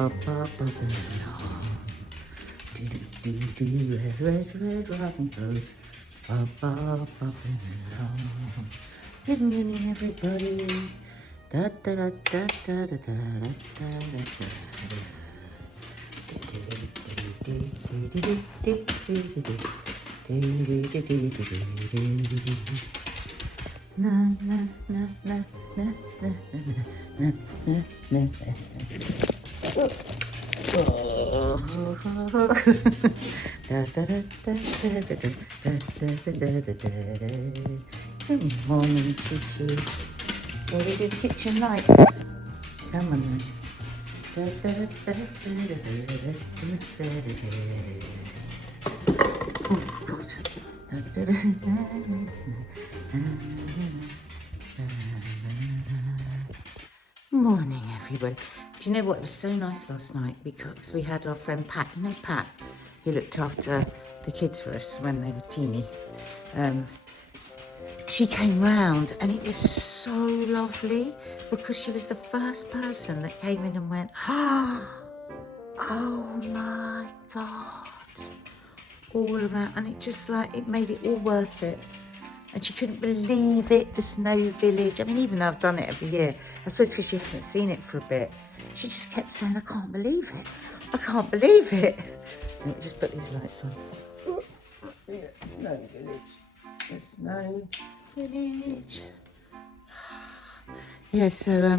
up and along. Red rocking goes up and along. Good morning, everybody. Da da da da da da da da na na na na na na na na Good morning, Kitty. What is your kitchen lights? Come on then. Oh God. Morning, everybody. Do you know what? It was so nice last night because we had our friend Pat. You know Pat? He looked after the kids for us when they were teeny. She came round and it was so lovely because she was the first person that came in and went, oh my God. All of that, and it just like, it made it all worth it. And she couldn't believe it, the snow village. I mean, even though I've done it every year, I suppose because she hasn't seen it for a bit, she just kept saying, I can't believe it. I can't believe it. And it just put these lights on. Yeah, snow village. The snow village. Yeah, so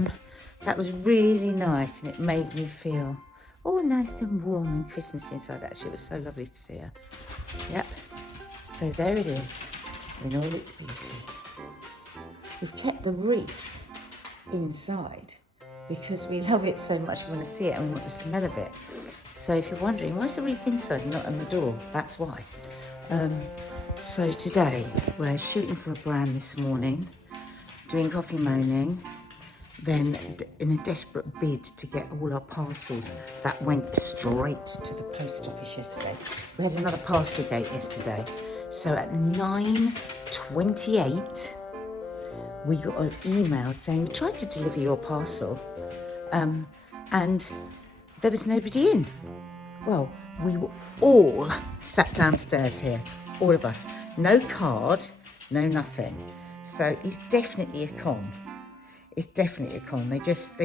that was really nice and it made me feel all nice and warm and Christmassy inside. Actually, it was so lovely to see her. Yep. So there it is in all its beauty. We've kept the wreath inside because we love it so much. We want to see it and we want the smell of it. So if you're wondering, why is the wreath inside and not on the door? That's why. So today we're shooting for a brand this morning, doing coffee moaning, then in a desperate bid to get all our parcels that went straight to the post office yesterday. We had another parcel gate yesterday. So at 9:28, we got an email saying, we tried to deliver your parcel and there was nobody in. Well, we were all sat downstairs here, all of us. No card, no nothing. So it's definitely a con. It's definitely a con. They just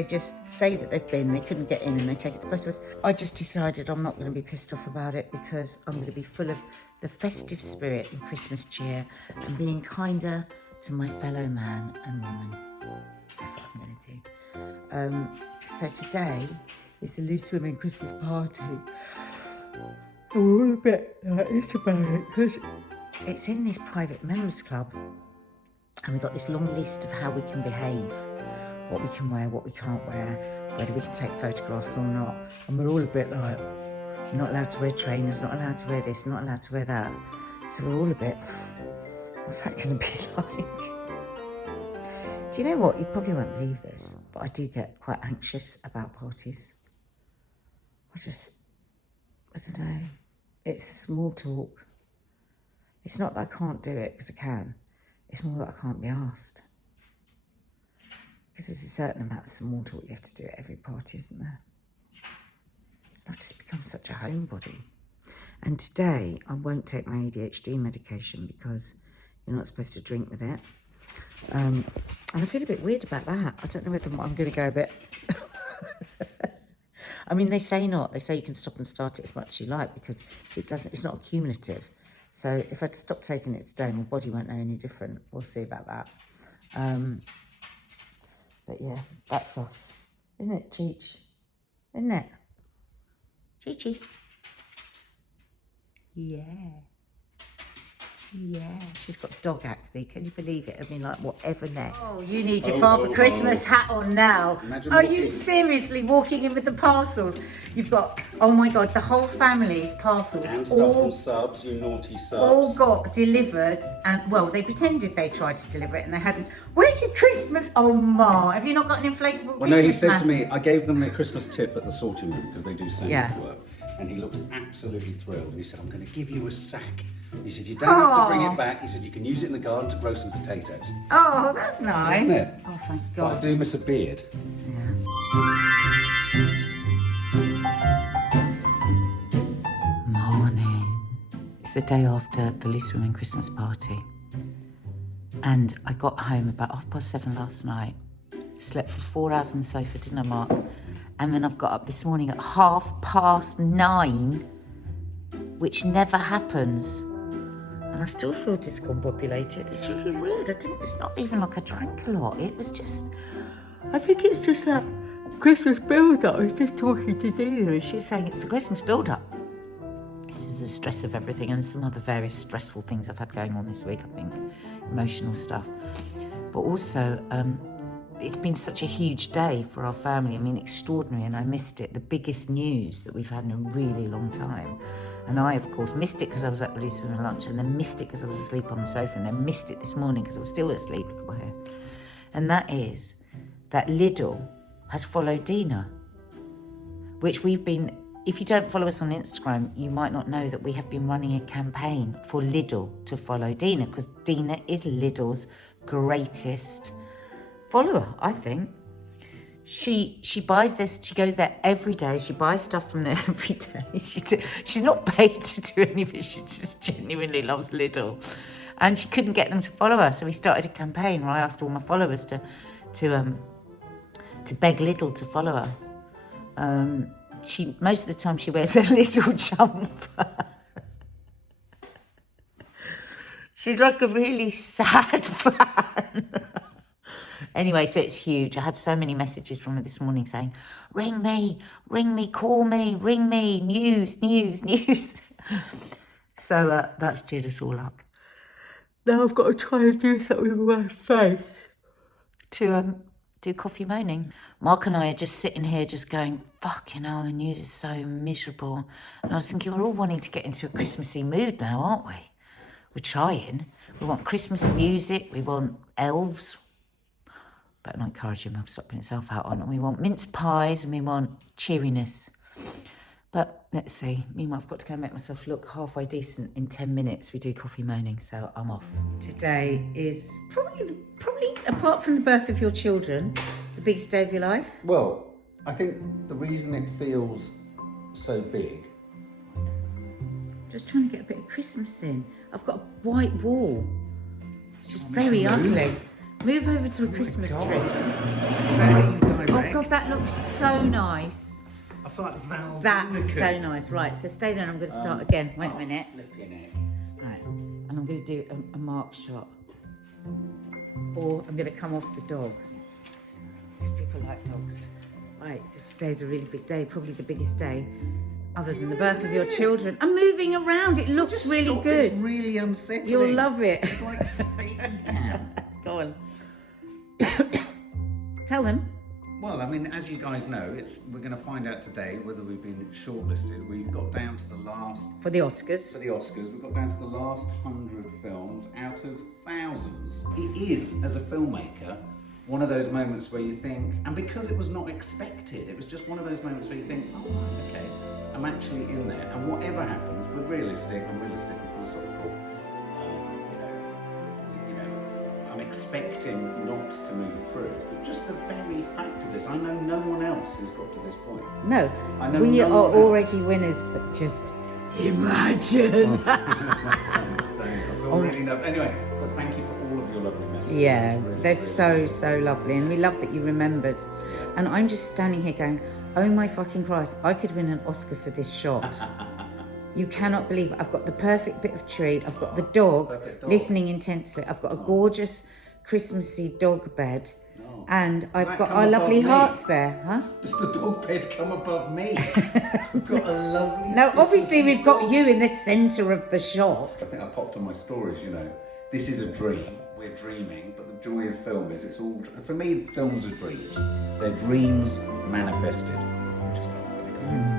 say that they've been, they couldn't get in and they take it to post office. I just decided I'm not going to be pissed off about it because I'm going to be full of the festive spirit and Christmas cheer and being kinder to my fellow man and woman. That's what I'm going to do. So today is the Loose Women Christmas party. We're all a bit like this about it because it's in this private members club and we've got this long list of how we can behave, what we can wear, what we can't wear, whether we can take photographs or not. And we're all a bit like, not allowed to wear trainers, not allowed to wear this, not allowed to wear that. So we're all a bit, what's that going to be like? Do you know what? You probably won't believe this, but I do get quite anxious about parties. I don't know. It's small talk. It's not that I can't do it, because I can. It's more that I can't be asked. Because there's a certain amount of small talk you have to do at every party, isn't there? I've just become such a homebody. And today, I won't take my ADHD medication because you're not supposed to drink with it. And I feel a bit weird about that. I don't know whether I'm going to go a bit... I mean, they say not. They say you can stop and start it as much as you like because it's not accumulative. So if I stop taking it today, my body won't know any different. We'll see about that. But yeah, that's us. Isn't it, Cheech? Isn't it? Cheechy. Yeah. Yeah, she's got dog acne. Can you believe it? I mean, like, whatever next. Oh, you need your Father Christmas hat on now. Are you seriously walking in with the parcels? You've got, oh my God, the whole family's parcels. And stuff from subs, you naughty subs. All got delivered. And, well, they pretended they tried to deliver it and they hadn't. Where's your Christmas? Oh, Ma, have you not got an inflatable Christmas no, he said man? to me, I gave them their Christmas tip at the sorting room because they do so much work. And he looked absolutely thrilled. He said, I'm going to give you a sack. He said, you don't have to bring it back. He said, you can use it in the garden to grow some potatoes. Oh, that's nice. Isn't it? Oh, thank God. But I do miss a beard. Yeah. day after the Loose Women Christmas party. And I got home about 7:30 last night. Slept for 4 hours on the sofa, didn't I, Mark? And then I've got up this morning at 9:30, which never happens. And I still feel discombobulated. It's really weird. It's not even like I drank a lot. It was just, I think it's just that Christmas build-up. I was just talking to Dina and she's saying it's the Christmas build-up. This is the stress of everything and some other various stressful things I've had going on this week, I think. Emotional stuff. But also, it's been such a huge day for our family. I mean, extraordinary, and I missed it. The biggest news that we've had in a really long time. And I, of course, missed it because I was at the Loose Women lunch, and then missed it because I was asleep on the sofa, and then missed it this morning because I was still asleep. Look at my hair. And that is that Lidl has followed Dina, which we've been, if you don't follow us on Instagram, you might not know that we have been running a campaign for Lidl to follow Dina, because Dina is Lidl's greatest follower, I think. She buys this, she goes there every day, she buys stuff from there every day. She's not paid to do any of it, she just genuinely loves Lidl. And she couldn't get them to follow her, so we started a campaign where I asked all my followers to beg Lidl to follow her. Most of the time she wears a little jumper. She's like a really sad fan. Anyway, so it's huge. I had so many messages from her this morning saying, ring me, call me, ring me, news. So that's cheered us all up. Now I've got to try and do something with my face to do coffee moaning. Mark and I are just sitting here just going, fucking hell, the news is so miserable. And I was thinking, we're all wanting to get into a Christmassy mood now, aren't we? We're trying. We want Christmas music, we want elves. Better not encourage him, he'll stop putting himself out on. And we want mince pies and we want cheeriness. But let's see. Meanwhile, I've got to go and make myself look halfway decent. In 10 minutes, we do coffee moaning, so I'm off. Today is probably, apart from the birth of your children, the biggest day of your life. Well, I think the reason it feels so big. Just trying to get a bit of Christmas in. I've got a white wall. It's just very ugly. Move over to a Christmas tree. Very direct. Oh God, that looks so nice. I feel like Val. That's so nice. Right, so stay there and I'm going to start again. Wait a minute. Flipping it. Right, and I'm going to do a mark shot. Or I'm going to come off the dog. Because people like dogs. Right, so today's a really big day. Probably the biggest day. Other than the birth of your children. I'm moving around. It looks really good. It's really unsettling. You'll love it. It's like steady cam. Go on. Tell them. Well, I mean, as you guys know, we're going to find out today whether we've been shortlisted. We've got down to the last... For the Oscars. We've got down to the last 100 films out of thousands. It is, as a filmmaker, one of those moments where you think, and because it was not expected, it was just one of those moments where you think, oh, okay, I'm actually in there. And whatever happens, we're realistic and philosophical. I'm expecting not to move through, but just the very fact of this, I know no one else who's got to this point. No, I know we no are one already winners, but just imagine. I feel really nervous. Anyway, but thank you for all of your lovely messages. Yeah, really, they're really so lovely, and we love that you remembered. Yeah. And I'm just standing here going, oh my fucking Christ, I could win an Oscar for this shot. You cannot believe it. I've got the perfect bit of tree. I've got the dog listening intensely. I've got a gorgeous Christmassy dog bed. Oh. And I've got our lovely hearts there. Huh? Does the dog bed come above me? We've got a lovely... No, obviously we've got you in the centre of the shot. I think I popped on my stories, this is a dream. We're dreaming, but the joy of film is it's all... For me, films are dreams. They're dreams manifested. Which is kind of funny because it's...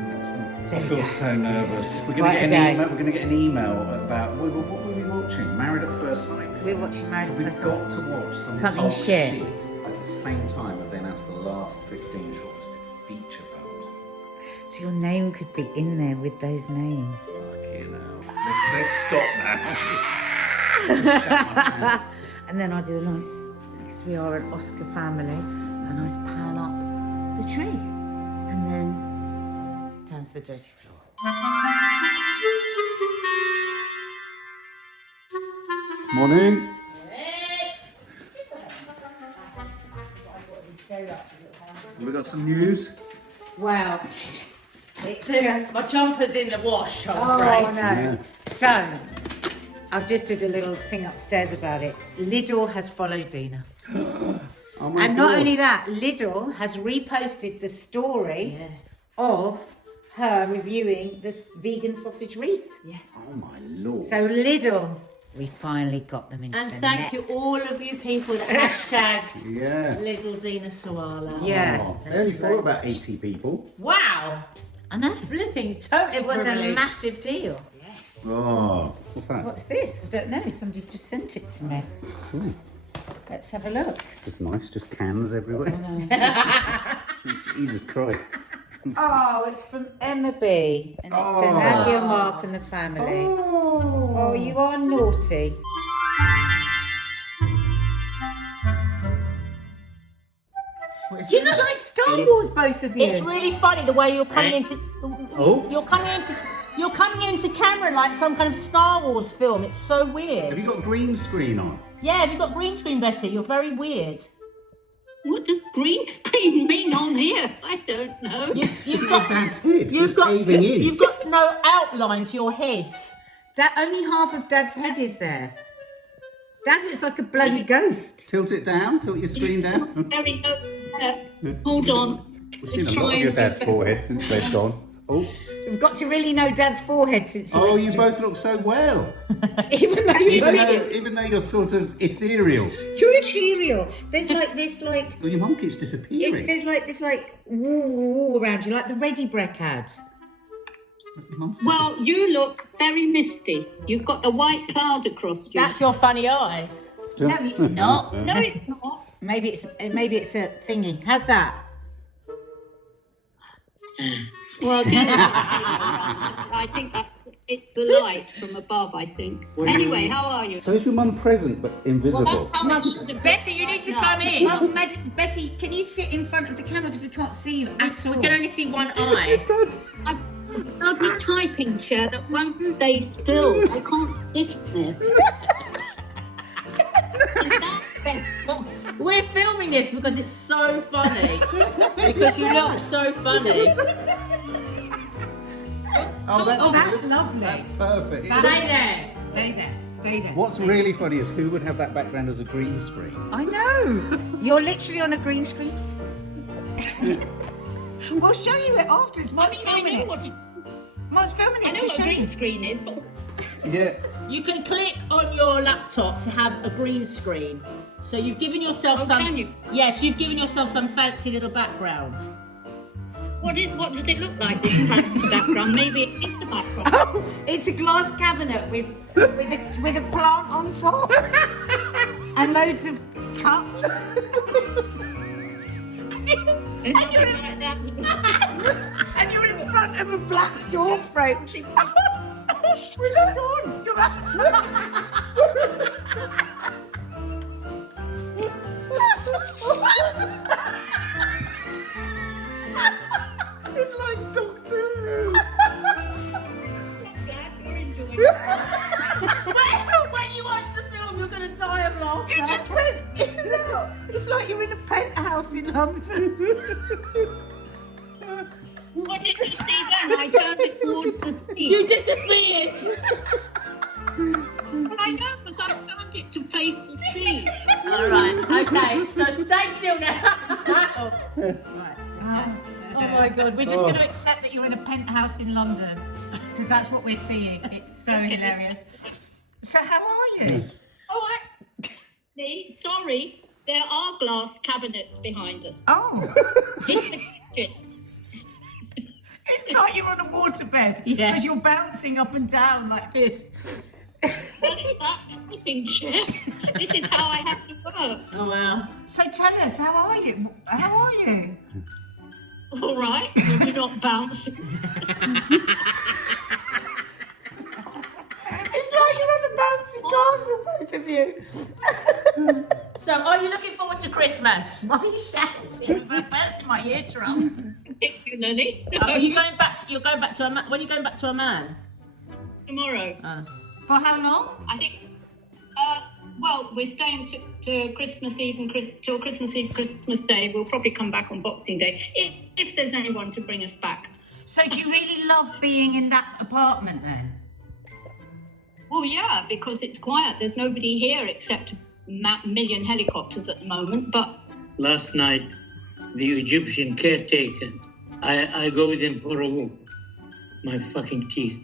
I feel so nervous. We're going to get an email about what were we watching? Married at First Sight. We're watching Married at First Sight. We've got to watch something shit at the same time as they announced the last 15 shortlisted feature films. So your name could be in there with those names. Fucking hell. Let's stop now. And then I'll do a nice, because we are an Oscar family, a nice pan up the tree. And then down to the dirty floor. Morning. We got some news. Well, it's My jumper's in the wash, I'm Oh afraid. no. Yeah. So, I've just did a little thing upstairs about it. Lidl has followed Dina. Oh my And not God. only that, Lidl has reposted the story Yeah. of her reviewing this vegan sausage wreath. Yeah. Oh my Lord. So Lidl, we finally got them into And the thank net. you all of you people that hashtagged Yeah. Little Dina Sawalha. Yeah. Oh, they only follow about 80 people. Wow. I know. Flipping totally It was a privileged. massive deal. Yes. Oh, what's that? What's this? I don't know. Somebody just sent it to me. Ooh, Let's have a look. it's nice, just cans everywhere. Jesus Christ. Oh, it's from Emma B. And it's to Oh. Nadia, Mark and the family. Oh, you are naughty. Do you not like Star Wars, both of you? It's really funny the way you're coming into. Oh. You're coming into camera like some kind of Star Wars film. It's so weird. Have you got green screen on? Yeah, have you got green screen, Betty? You're very weird. What does green screen mean on here? I don't know. You've got Dad's head. you've It's got caving in. you've got no outline to your heads. Only half of Dad's head is there. Dad looks like a bloody ghost. Tilt it down, tilt your screen down. Very hold on. We've seen a lot of your dad's forehead since they've gone. Oh, We've got to really know Dad's forehead since he oh, went you to- both look so well. Even though you Even though you're sort of ethereal. you're ethereal. There's like this like Well, your mum keeps disappearing. there's like this like wall around you, like the Ready Breck ad. Your mum's Well, you look very misty. You've got a white cloud across you. That's your funny eye. No, it's not. No, it's not. Maybe it's a thingy. How's that? Well, Dina's got I think it's the light from above, I think. Anyway, how are you? So is your mum present but invisible? Well, that's how it should have been. Betty, you need to come in. Well, Betty, can you sit in front of the camera because we can't see you at all? We can only see one eye. I've got a bloody typing chair that won't stay still. I can't sit in it. Is that better? We're filming this because it's so funny. Because you look so funny. Oh, That's lovely. that's perfect. Stay there. Stay there. Stay there. What's really funny is who would have that background as a green screen? I know. You're literally on a green screen. We'll show you it afterwards. Mom's I filming know it. what Mom's filming I it know to what show a green you. screen is, but Yeah. You can click on your laptop to have a green screen. So you've given yourself some. can you? Yes, you've given yourself some fancy little background. what does it look like, this fancy background? Maybe it is the background. Oh, it's a glass cabinet with a plant on top and loads of cups. And you're like that. And you're in front of a black door frame. Where's that gone? It's like Doctor Who. Glad you're enjoying it. When you watch the film, you're going to die of laughter. You just went in and out. It's like you're in a penthouse in London. What did you see then? I turned it towards the sea. You disappeared. But I know, because I turned it to face the sea. All right. Okay. So stay still now. Oh my God, we're just going to accept that you're in a penthouse in London because that's what we're seeing. It's so hilarious. So how are you? Oh, sorry. There are glass cabinets behind us. Oh, In the kitchen. it's like you're on a waterbed Yeah. because you're bouncing up and down like this. What is that typing chair? This is how I have to work. Oh wow. So tell us, how are you? How are you? All right, you're not bouncing. It's like you're on a bouncy castle, both of you. So are you looking forward to Christmas? Why are you shouting? We're bursting my eardrum. Particularly. Are you going back? You're going back to when are you going back to a man? Tomorrow. For how long? I think Well, we're staying to Christmas Eve and till Christmas Eve, Christmas Day. We'll probably come back on Boxing Day if there's anyone to bring us back. So do you really love being in that apartment then? Well, yeah, because it's quiet. There's nobody here except a million helicopters at the moment. But last night, the Egyptian caretaker, I go with him for a walk. My fucking teeth.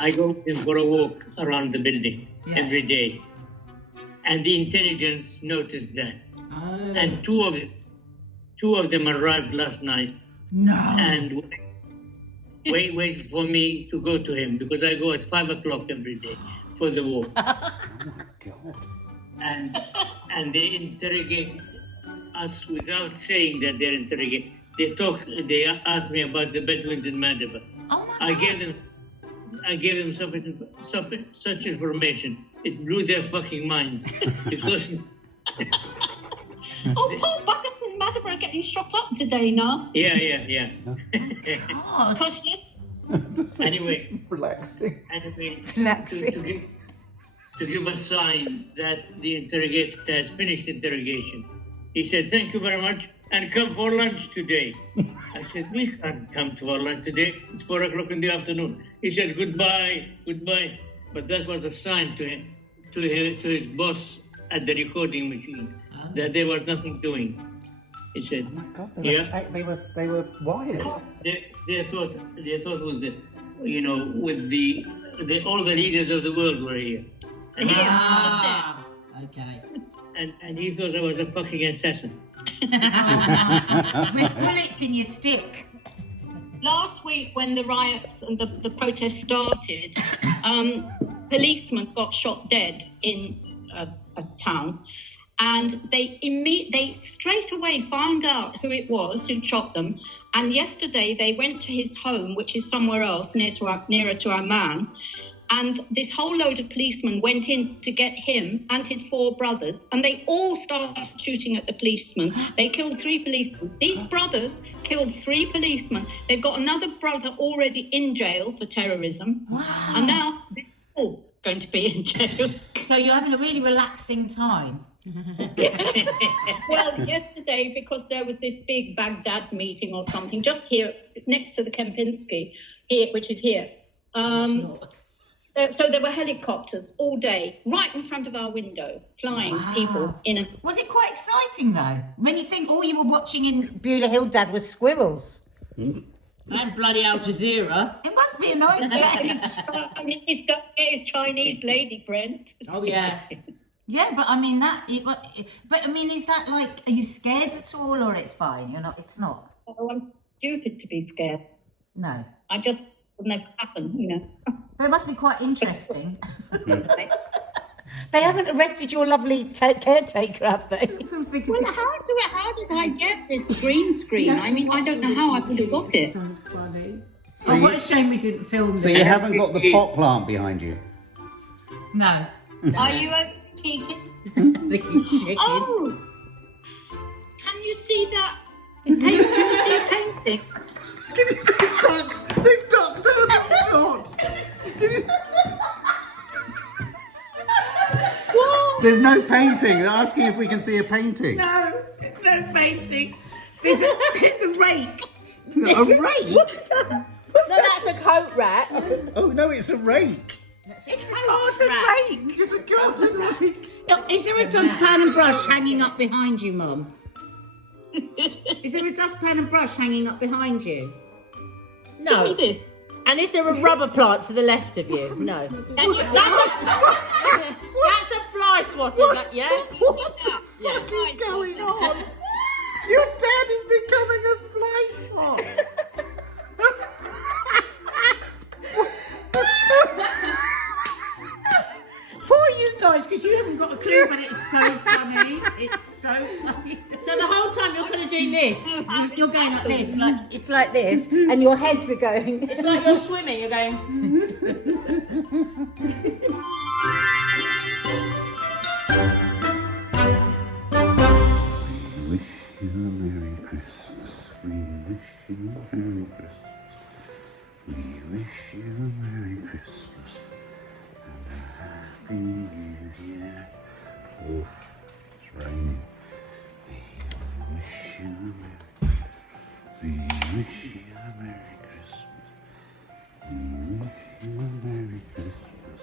I go with him for a walk around the building every day. And the intelligence noticed that. Oh. And two of them arrived last night. No. And waited for me to go to him because I go at 5 o'clock every day for the walk. And they interrogated us without saying that they're interrogating. They asked me about the Bedouins in Mandeville. Oh my I God. gave them such information. It blew their fucking minds because. oh, poor buggers in Mandeville are getting shot up today now. Yeah. Gosh. Anyway, Relaxing. Relaxing. To give a sign that the interrogator has finished interrogation, he said, "Thank you very much, and come for lunch today." I said, "We can't come to our lunch today. It's 4 o'clock in the afternoon." He said, "Goodbye." But that was a sign to him, to his boss at the recording machine, that there was nothing doing. He said, Oh my God, they were wired. Their thought was that, with all the leaders of the world were here. Okay. And he thought I was a fucking assassin. With bullets in your stick. Last week, when the riots and the protests started, policemen got shot dead in a town, and they straight away found out who it was who shot them. And yesterday, they went to his home, which is somewhere else nearer to Amman. And this whole load of policemen went in to get him and his 4 brothers, and they all started shooting at the policemen. They killed 3 policemen. These brothers killed 3 policemen. They've got another brother already in jail for terrorism. Wow. And now they're all going to be in jail. So you're having a really relaxing time. Well, yesterday, because there was this big Baghdad meeting or something, just here next to the Kempinski, here, which is here. So there were helicopters all day, right in front of our window, flying people in. Was it quite exciting though? When you think all you were watching in Beulah Hill, Dad, was squirrels. And bloody Al Jazeera. It must be a nice change. His Chinese lady friend. Oh, yeah. Yeah, but I mean is that like, are you scared at all, or it's fine? You're not. It's not. Oh, I'm stupid to be scared. No. I just would never happen, But it must be quite interesting. They haven't arrested your lovely caretaker, have they? Well, how did I get this green screen? I mean, I don't know how I could have got it. So funny. What a shame we didn't film So this. you haven't got the pot plant behind you? No. Are you okay? They keep shaking. Oh! Can you see that? Can you see a painting? They've ducked out of the shot. There's no painting. They're asking if we can see a painting. No, there's no painting. There's a rake. A rake? What's that? No, that's a coat rack. Oh no, it's a rake. It's a garden rake. It's a garden rake. Look, is there a dustpan and brush hanging up behind you, Mum? Is there a dustpan and brush hanging up behind you? No. Look at this. And is there a rubber plant to the left of you? No. That's a fly swatter. Yeah? What the fuck is going on? Your dad is becoming a fly swat. Poor you guys, because you haven't got a clue, but it's so funny. It's so funny. So the whole time you're kind of doing this. You're going like this, like it's like this, and your heads are going. It's like you're swimming. You're going. We wish you a Merry Christmas. We wish you a Merry Christmas. We wish you a Merry Christmas and a Happy New Year. Oh, it's raining. We wish you a Merry We wish you a Merry Christmas. We wish you a Merry Christmas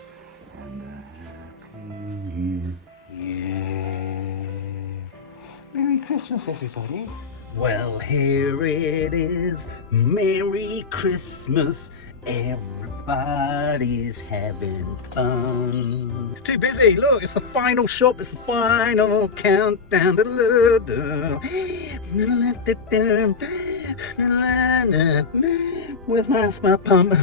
and a Happy New Year. Merry Christmas, everybody. Well, here it is. Merry Christmas. Everybody's having fun. It's too busy. Look, it's the final shop. It's the final countdown. Where's my smart pump?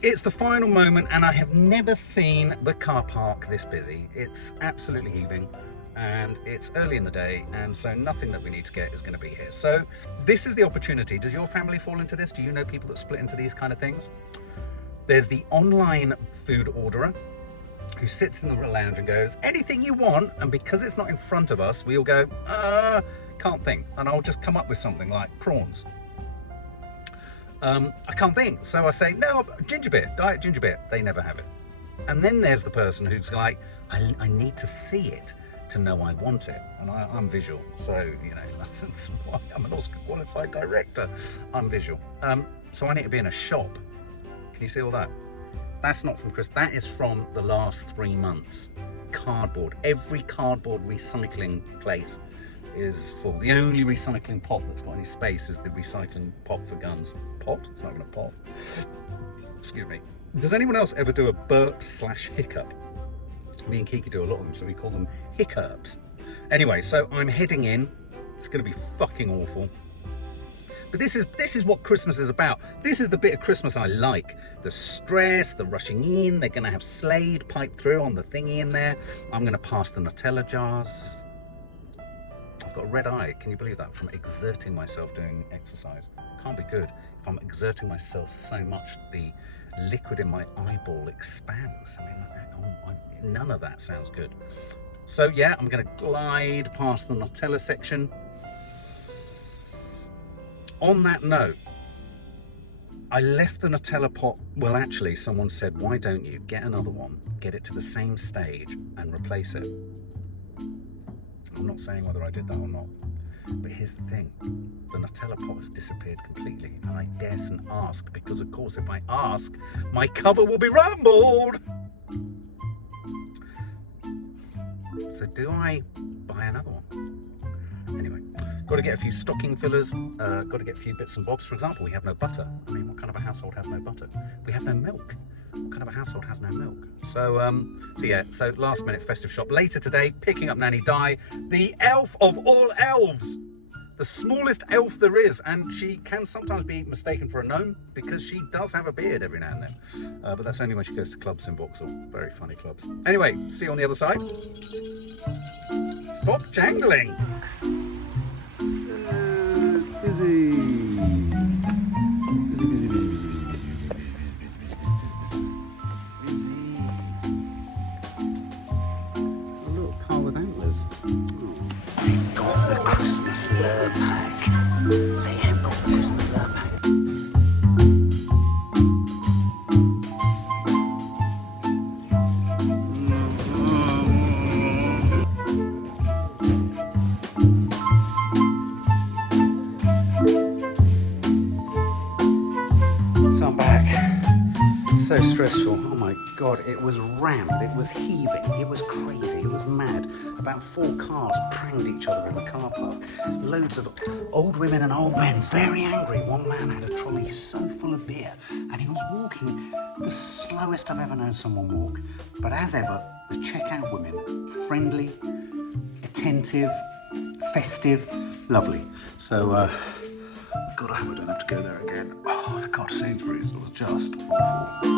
It's the final moment, and I have never seen the car park this busy. It's absolutely heaving. And it's early in the day, and so nothing that we need to get is going to be here. So this is the opportunity. Does your family fall into this? Do you know people that split into these kind of things? There's the online food orderer who sits in the lounge and goes, anything you want, and because it's not in front of us, we'll go, can't think, and I'll just come up with something like prawns. I can't think, so I say, no, ginger beer, diet ginger beer. They never have it. And then there's the person who's like, I need to see it to know I want it, and I'm visual, so you know that's why I'm an Oscar qualified director. I'm visual, so I need to be in a shop. Can you see all that? That's not from Chris, that is from the last 3 months. Cardboard. Every cardboard recycling place is full. The only recycling pot that's got any space is the recycling pot for guns. Pot? It's not even a pot. Excuse me. Does anyone else ever do a burp/hiccup? Me and Kiki do a lot of them, so we call them hiccups. Anyway, so I'm heading in. It's going to be fucking awful. But this is what Christmas is about. This is the bit of Christmas I like. The stress, the rushing in. They're going to have Slade pipe through on the thingy in there. I'm going to pass the Nutella jars. I've got a red eye. Can you believe that? From exerting myself doing exercise. Can't be good. If I'm exerting myself so much, the liquid in my eyeball expands. I mean, none of that sounds good. So yeah, I'm going to glide past the Nutella section. On that note, I left the Nutella pot. Well, actually, someone said, why don't you get another one, get it to the same stage and replace it? I'm not saying whether I did that or not. But here's the thing, the Nutella pot has disappeared completely, and I daresn't ask, because of course if I ask, my cover will be rumbled. So do I buy another one? Anyway, got to get a few stocking fillers, got to get a few bits and bobs. For example, we have no butter. I mean, what kind of a household has no butter? We have no milk. What kind of a household has no milk? So, so last minute festive shop. Later today, picking up Nanny Di, the elf of all elves. The smallest elf there is, and she can sometimes be mistaken for a gnome because she does have a beard every now and then. But that's only when she goes to clubs in Vauxhall. Very funny clubs. Anyway, see you on the other side. Stop jangling. Busy. So stressful. Oh my god, it was rammed, it was heaving, it was crazy, it was mad. About 4 cars pranged each other in the car park. Loads of old women and old men, very angry. One man had a trolley so full of beer, and he was walking the slowest I've ever known someone walk. But as ever, the checkout women, friendly, attentive, festive, lovely. So, God, I hope I don't have to go there again. Oh, God, Sainsbury's was just awful.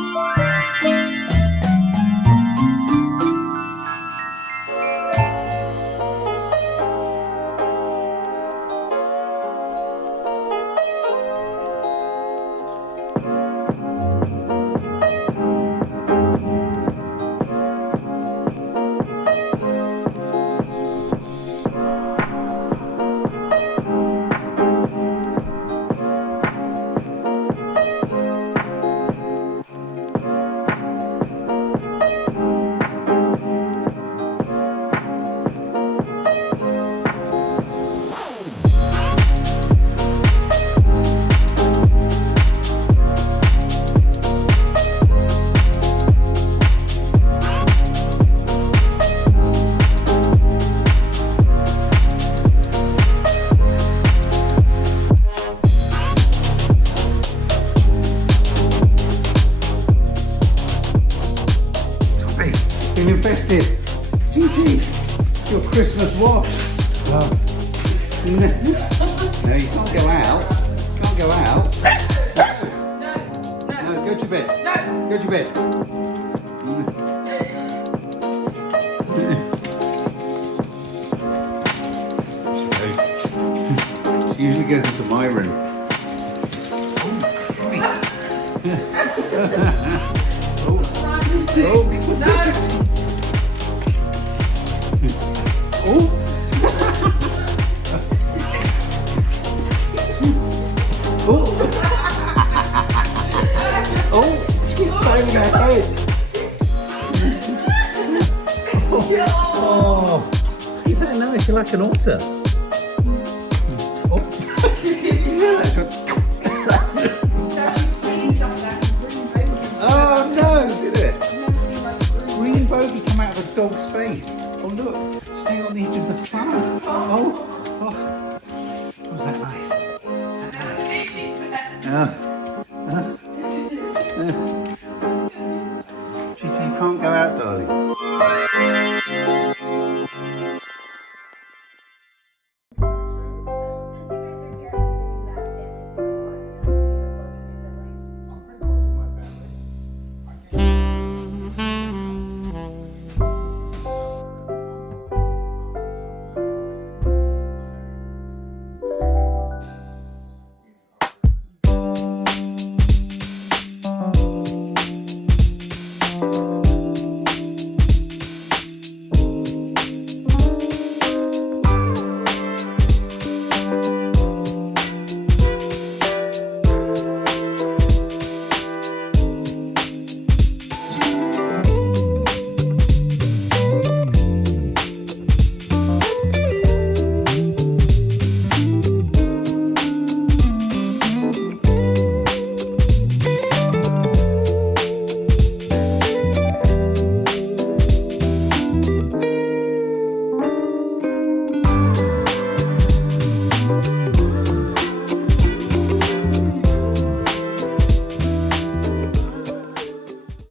Festive. Gigi, your Christmas watch. Oh. No, you can't go out. Can't go out. No, go to bed. Go to bed. She usually goes into my room. Oh, oh. Oh. Oh, she's banging her head. Oh, is that nice? You're like an otter. Oh. Oh no, did it? Green bogey come out of a dog's face. Oh look, staying on the edge of the fan. Oh. Was that nice? Gigi, you can't go